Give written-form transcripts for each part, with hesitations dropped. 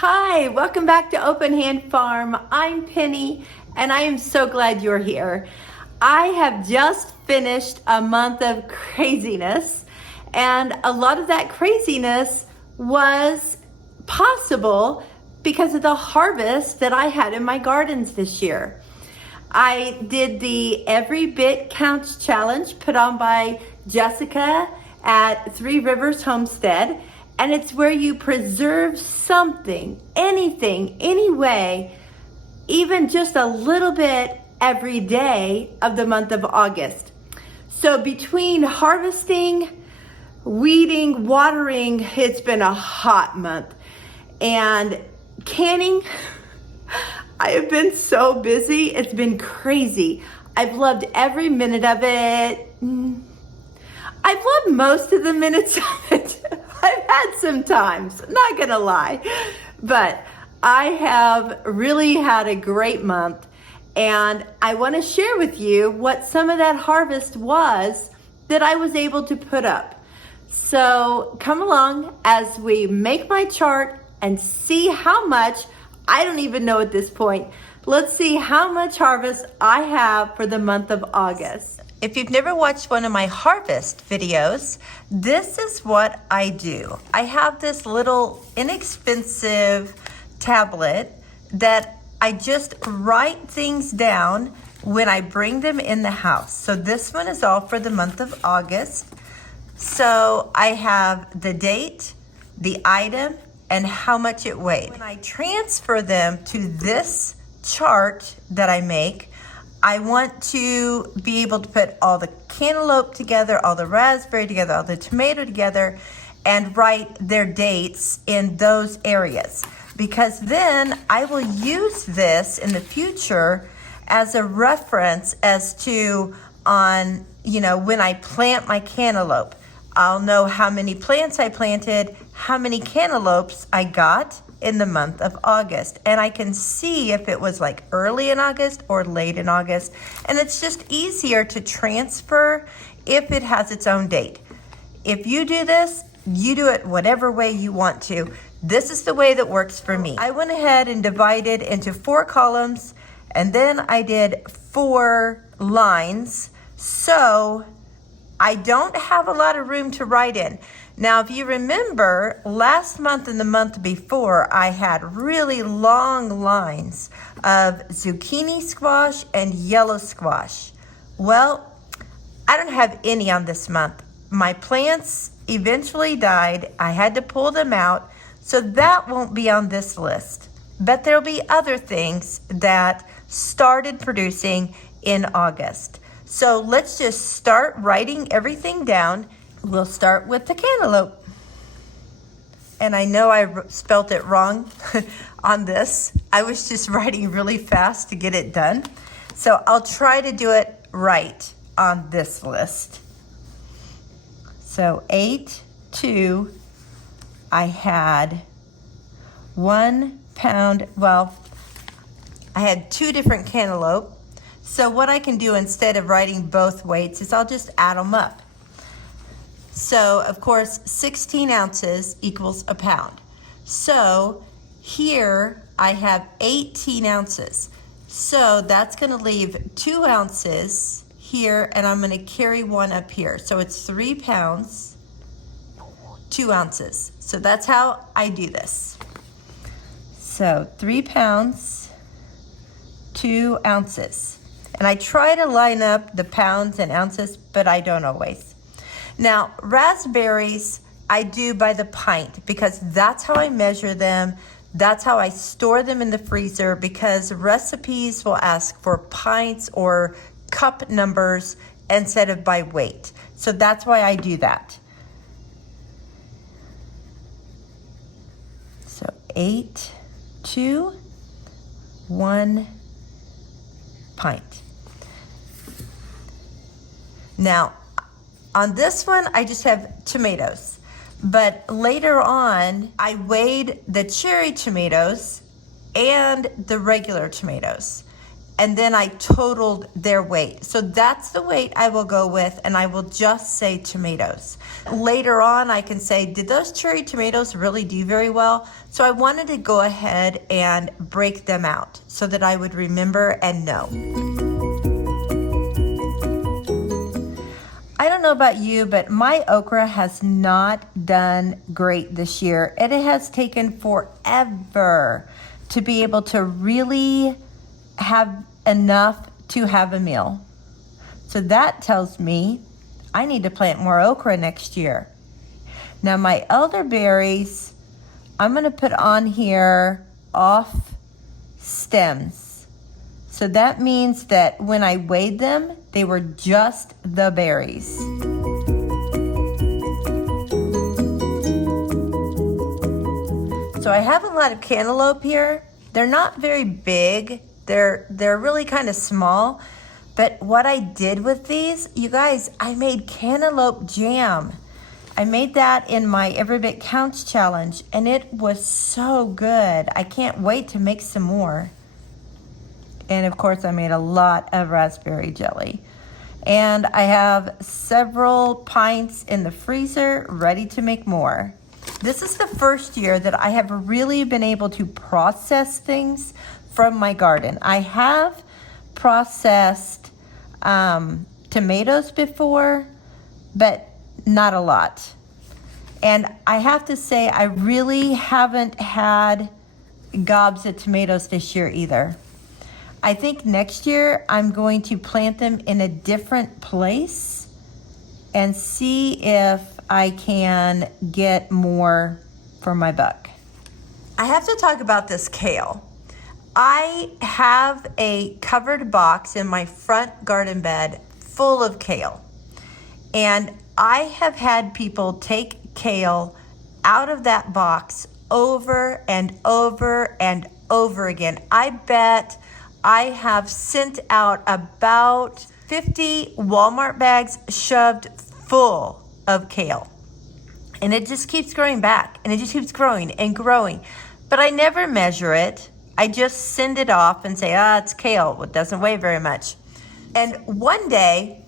Hi, welcome back to Open Hand Farm. I'm Penny, and I am so glad you're here. I have just finished a month of craziness, and a lot of that craziness was possible because of the harvest that I had in my gardens this year. I did the Every Bit Counts challenge put on by Jessica at Three Rivers Homestead. And it's where you preserve something, anything, any way, even just a little bit every day of the month of August. So between harvesting, weeding, watering, it's been a hot month. And canning, I have been so busy, it's been crazy. I've loved every minute of it. I've loved most of the minutes of it. I've had some times, not gonna lie, but I have really had a great month, and I wanna share with you what some of that harvest was that I was able to put up. So come along as we make my chart and see how much, I don't even know at this point, let's see how much harvest I have for the month of August. If you've never watched one of my harvest videos, this is what I do. I have this little inexpensive tablet that I just write things down when I bring them in the house. So this one is all for the month of August. So I have the date, the item, and how much it weighed. When I transfer them to this chart that I make, I want to be able to put all the cantaloupe together, all the raspberry together, all the tomato together, and write their dates in those areas. Because then I will use this in the future as a reference as to when I plant my cantaloupe. I'll know how many plants I planted, how many cantaloupes I got in the month of August, and I can see if it was like early in August or late in August, and it's just easier to transfer if it has its own date. If you do this, you do it whatever way you want to. This is the way that works for me. I went ahead and divided into 4 columns, and then I did 4 lines, so I don't have a lot of room to write in. Now, if you remember, last month and the month before, I had really long lines of zucchini squash and yellow squash. Well, I don't have any on this month. My plants eventually died. I had to pull them out, so that won't be on this list. But there'll be other things that started producing in August. So let's just start writing everything down. We'll start with the cantaloupe. And I know I spelt it wrong on this. I was just writing really fast to get it done. So I'll try to do it right on this list. So 8, 2, I had 1 pound, well, I had 2 different cantaloupe. So what I can do instead of writing both weights is I'll just add them up. So, of course, 16 ounces equals a pound. So here I have 18 ounces. So that's going to leave 2 ounces here, and I'm going to carry 1 up here. So it's 3 pounds, 2 ounces. So that's how I do this. So 3 pounds, 2 ounces. And I try to line up the pounds and ounces, but I don't always. Now, raspberries, I do by the pint because that's how I measure them. That's how I store them in the freezer because recipes will ask for pints or cup numbers instead of by weight. So that's why I do that. So 8, 2, 1 pint. Now, on this one, I just have tomatoes. But later on, I weighed the cherry tomatoes and the regular tomatoes. and then I totaled their weight. So that's the weight I will go with, and I will just say tomatoes. Later on, I can say, did those cherry tomatoes really do very well? So I wanted to go ahead and break them out so that I would remember and know. I don't know about you, but my okra has not done great this year. It has taken forever to be able to really have enough to have a meal. So that tells me I need to plant more okra next year. Now my elderberries, I'm gonna put on here off stems. So that means that when I weighed them, they were just the berries. So I have a lot of cantaloupe here. They're not very big. They're really kind of small. But what I did with these, you guys, I made cantaloupe jam. I made that in my Every Bit Counts challenge, and it was so good. I can't wait to make some more. And of course, I made a lot of raspberry jelly. And I have several pints in the freezer ready to make more. This is the first year that I have really been able to process things from my garden. I have processed tomatoes before, but not a lot. And I have to say, I really haven't had gobs of tomatoes this year either. I think next year I'm going to plant them in a different place and see if I can get more for my buck. I have to talk about this kale. I have a covered box in my front garden bed full of kale. And I have had people take kale out of that box over and over and over again. I bet I have sent out about 50 Walmart bags shoved full of kale. And it just keeps growing back, and it just keeps growing and growing. But I never measure it. I just send it off and say, it's kale. It doesn't weigh very much. And one day,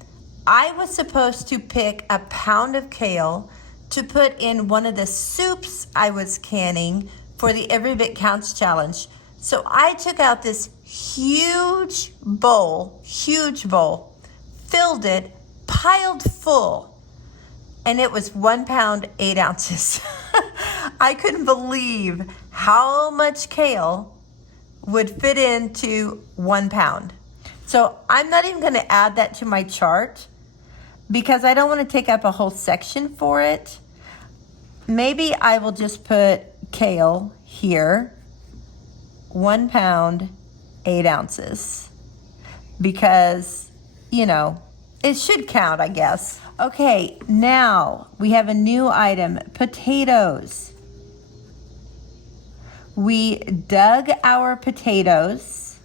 I was supposed to pick a pound of kale to put in one of the soups I was canning for the Every Bit Counts challenge. So I took out this huge bowl, filled it, piled full, and it was 1 pound, 8 ounces. I couldn't believe how much kale would fit into 1 pound. So I'm not even gonna add that to my chart because I don't wanna take up a whole section for it. Maybe I will just put kale here, 1 pound, 8 ounces, because, it should count, I guess. Okay, now we have a new item, potatoes. We dug our potatoes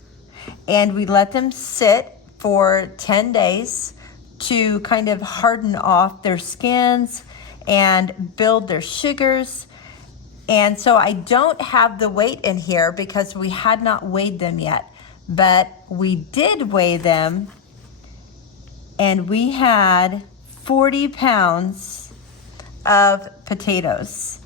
and we let them sit for 10 days to kind of harden off their skins and build their sugars. And so I don't have the weight in here because we had not weighed them yet, but we did weigh them and we had 40 pounds of potatoes.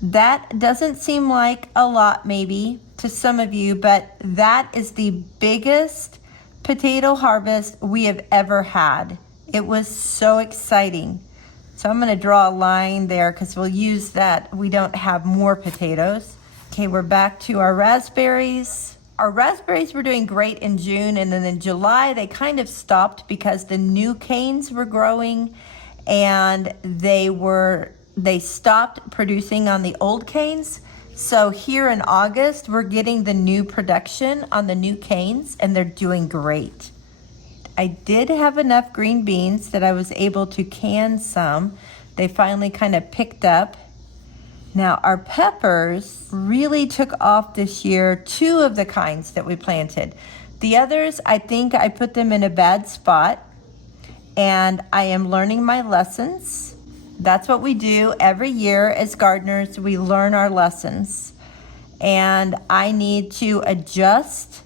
That doesn't seem like a lot maybe to some of you, but that is the biggest potato harvest we have ever had. It was so exciting. So I'm gonna draw a line there because we'll use that. We don't have more potatoes. Okay, we're back to our raspberries. Our raspberries were doing great in June, and then in July they kind of stopped because the new canes were growing and they stopped producing on the old canes. So here in August, we're getting the new production on the new canes and they're doing great. I did have enough green beans that I was able to can some. They finally kind of picked up. Now our peppers really took off this year, 2 of the kinds that we planted. The others, I think I put them in a bad spot and I am learning my lessons. That's what we do every year as gardeners. We learn our lessons and I need to adjust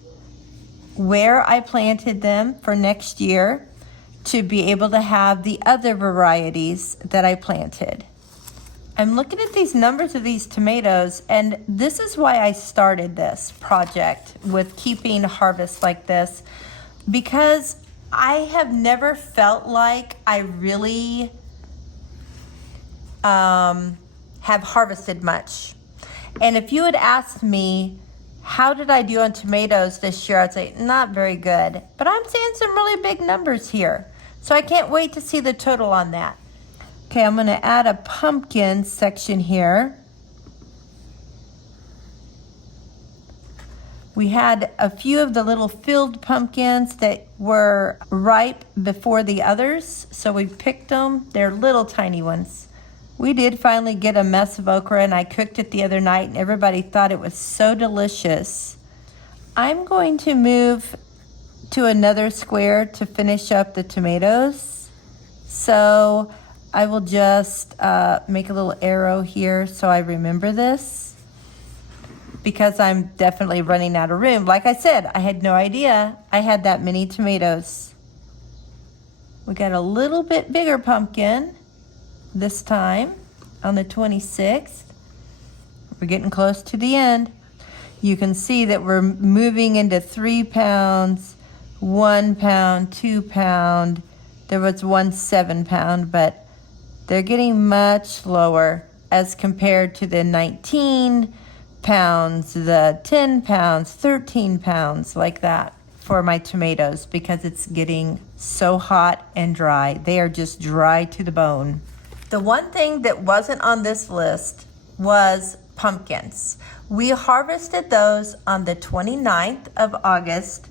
where I planted them for next year to be able to have the other varieties that I planted. I'm looking at these numbers of these tomatoes, and this is why I started this project with keeping harvests like this, because I have never felt like I really have harvested much. And if you had asked me, how did I do on tomatoes this year? I'd say, not very good. But I'm seeing some really big numbers here. So I can't wait to see the total on that. Okay, I'm gonna add a pumpkin section here. We had a few of the little field pumpkins that were ripe before the others, so we picked them. They're little tiny ones. We did finally get a mess of okra, and I cooked it the other night, and everybody thought it was so delicious. I'm going to move to another square to finish up the tomatoes. So I will just make a little arrow here so I remember this, because I'm definitely running out of room. Like I said, I had no idea I had that many tomatoes. We got a little bit bigger pumpkin this time on the 26th. We're getting close to the end. You can see that we're moving into 3 pounds, 1 pound, 2 pound. There was 1 7 pound, but they're getting much lower as compared to the 19 pounds, the 10 pounds, 13 pounds, like that for my tomatoes, because it's getting so hot and dry. They are just dry to the bone. The one thing that wasn't on this list was pumpkins. We harvested those on the 29th of August,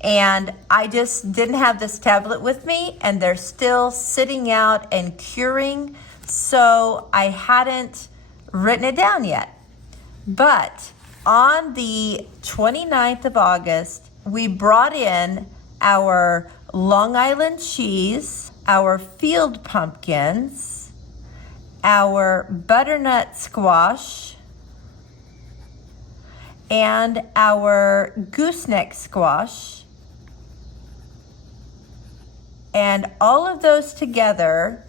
and I just didn't have this tablet with me, and they're still sitting out and curing, so I hadn't written it down yet. But on the 29th of August, we brought in our Long Island cheese, our field pumpkins, our butternut squash, and our gooseneck squash. And all of those together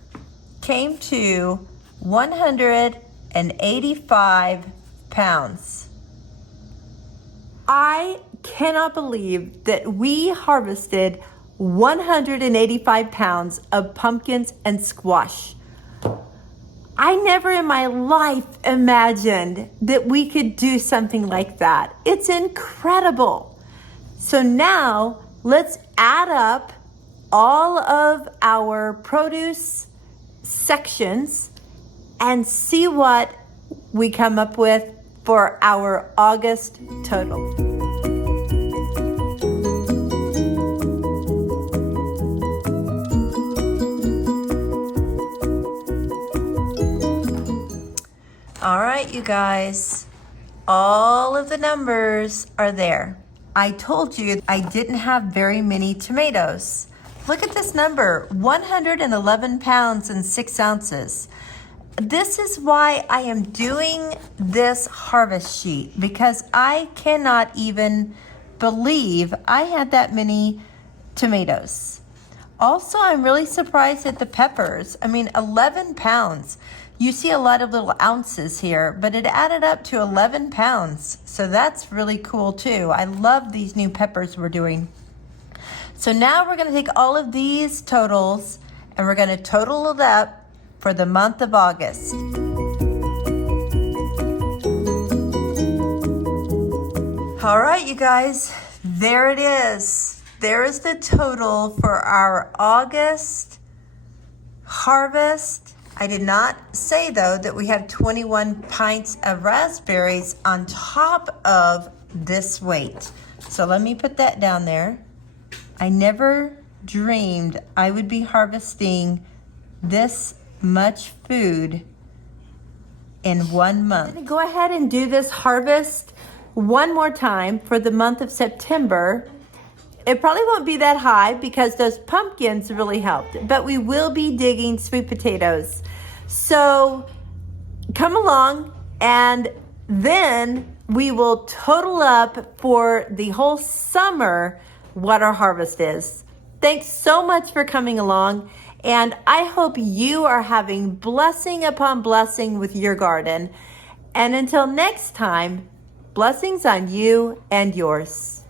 came to 185 pounds. I cannot believe that we harvested 185 pounds of pumpkins and squash. I never in my life imagined that we could do something like that. It's incredible. So now let's add up all of our produce sections and see what we come up with for our August total. All right, you guys, all of the numbers are there. I told you I didn't have very many tomatoes. Look at this number, 111 pounds and 6 ounces. This is why I am doing this harvest sheet, because I cannot even believe I had that many tomatoes. Also, I'm really surprised at the peppers. I mean, 11 pounds. You see a lot of little ounces here, but it added up to 11 pounds. So that's really cool too. I love these new peppers we're doing. So now we're gonna take all of these totals and we're gonna total it up for the month of August. All right, you guys, there it is. There is the total for our August harvest. I did not say though that we have 21 pints of raspberries on top of this weight. So let me put that down there. I never dreamed I would be harvesting this much food in 1 month. I'm gonna go ahead and do this harvest one more time for the month of September. It probably won't be that high because those pumpkins really helped, but we will be digging sweet potatoes. So come along, and then we will total up for the whole summer what our harvest is. Thanks so much for coming along, and I hope you are having blessing upon blessing with your garden. And until next time, blessings on you and yours.